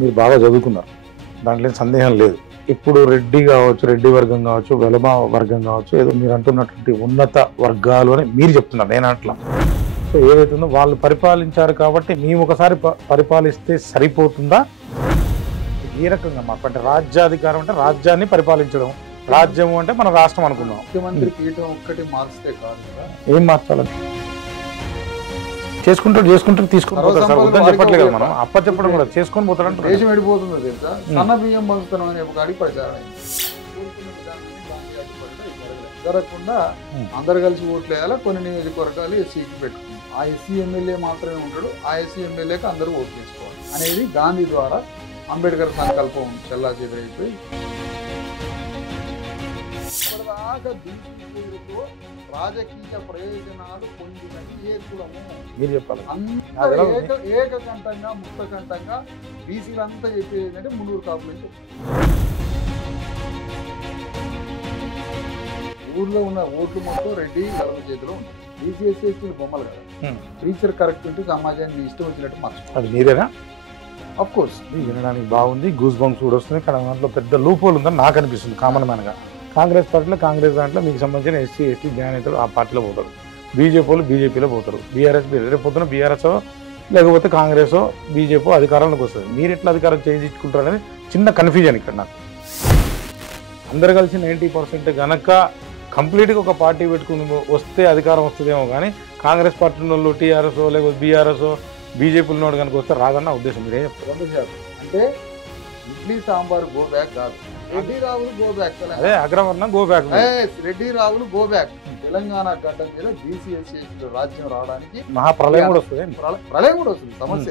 మీరు బాగా చదువుకున్నారు, దాంట్లో సందేహం లేదు. ఇప్పుడు రెడ్డి కావచ్చు, రెడ్డి వర్గం కావచ్చు, వెలమ వర్గం కావచ్చు, ఏదో మీరు అంటున్నటువంటి ఉన్నత వర్గాలు అని మీరు చెప్తున్నారు, నేను అట్లా. సో ఏదైతుందో వాళ్ళు పరిపాలించారు కాబట్టి మేము ఒకసారి పరిపాలిస్తే సరిపోతుందా? ఏ రకంగా మాకు అంటే రాజ్యాధికారం అంటే రాజ్యాన్ని పరిపాలించడం, రాజ్యం అంటే మన రాష్ట్రం అనుకున్నాం. ముఖ్యమంత్రి పీఠం ఒక్కటి మార్చితే కాదు కదా, ఏం మార్చాలని చేసుకుంటారు తీసుకుంటారు సార్. వద్దని చెప్పట్లేదు కదా, మనం అప్ప చెప్పడం కూడా చేసుకొని పోతాడంటే దేశం వెళ్ళిపోతుందో తెలుసా. సన్న బియ్యం పంచుతున్నాం అనే ఒక అడిగి ప్రచారం జరగకుండా అందరు కలిసి ఓట్లు వేయాలా, కొన్ని నియోజకవర్గాలు ఎస్సీకి పెట్టుకుంటాం, ఆ ఎస్సీ ఎమ్మెల్యే మాత్రమే ఉంటాడు, ఆ ఎస్సీ ఎమ్మెల్యేకి అందరూ ఓట్లు వేసుకోవాలి అనేది గాంధీ ద్వారా అంబేద్కర్ సంకల్పం చెల్లా చెదరైపోయి ఇప్పటిదాకా బీసీలతో రాజకీయ ప్రయోజనాలు పొందినది ఏ కులము మీరు చెప్పాలి. అందరూ ఏకకంఠంగా ముక్తకంఠంగా బీసీలంతా చెప్పేది ఏంటంటే మున్నూరు కాపులు అని చెప్పారు. ఊర్లో ఉన్న ఓట్లు మొత్తం రెడ్డి గర్వ చేతిలో ఉంటుంది. బీసీఎస్సీలు బొమ్మలు కదా, టీచర్ కరెక్ట్ ఉంటే సమాజాన్ని ఇష్టం వచ్చినట్టు మార్చుకోవాలి. అది మీరేనా? అఫ్ కోర్స్ వినడానికి బాగుంది, గూస్ బంప్స్ కూడా వస్తుంది, కానీ దాంట్లో పెద్ద లూపోల్ ఉందని నాకు అనిపిస్తుంది కామన్ మ్యాన్గా. కాంగ్రెస్ పార్టీలో కాంగ్రెస్ దాంట్లో మీకు సంబంధించిన ఎస్సీ ఎస్టీ జ్ఞానేతలు ఆ పార్టీలో పోతారు, బీజేపీ వాళ్ళు బీజేపీలో పోతారు, బీఆర్ఎస్ రేపు పొద్దున బీఆర్ఎస్ లేకపోతే కాంగ్రెస్ బీజేపీ అధికారంలోకి వస్తుంది. మీరు ఎట్లా అధికారం చేయించుకుంటారనేది చిన్న కన్ఫ్యూజన్ ఇక్కడ నాకు. అందరు కలిసి 90% కనుక కంప్లీట్గా ఒక పార్టీ పెట్టుకుని వస్తే అధికారం వస్తుందేమో, కానీ కాంగ్రెస్ పార్టీ వాళ్ళు టీఆర్ఎస్ లేకపోతే బీఆర్ఎస్ బీజేపీ ఉన్నోడు కనుక వస్తే రాదన్న ఉద్దేశం. మీరేం చెప్తారు? అంటే ఇడ్లీ సాంబార్ గో బ్యాక్ కాదు, రెడ్డి రావులు గో బ్యాక్. అదే అగ్రవర్ణ గో బ్యాక్, రెడ్డి రావులు గో బ్యాక్. తెలంగాణ గడ్డ మీద బీసీఎస్సీ రాజ్యం రావడానికి మహాప్రలయం కూడా వస్తుంది, ప్రళయం కూడా వస్తుంది, సమస్య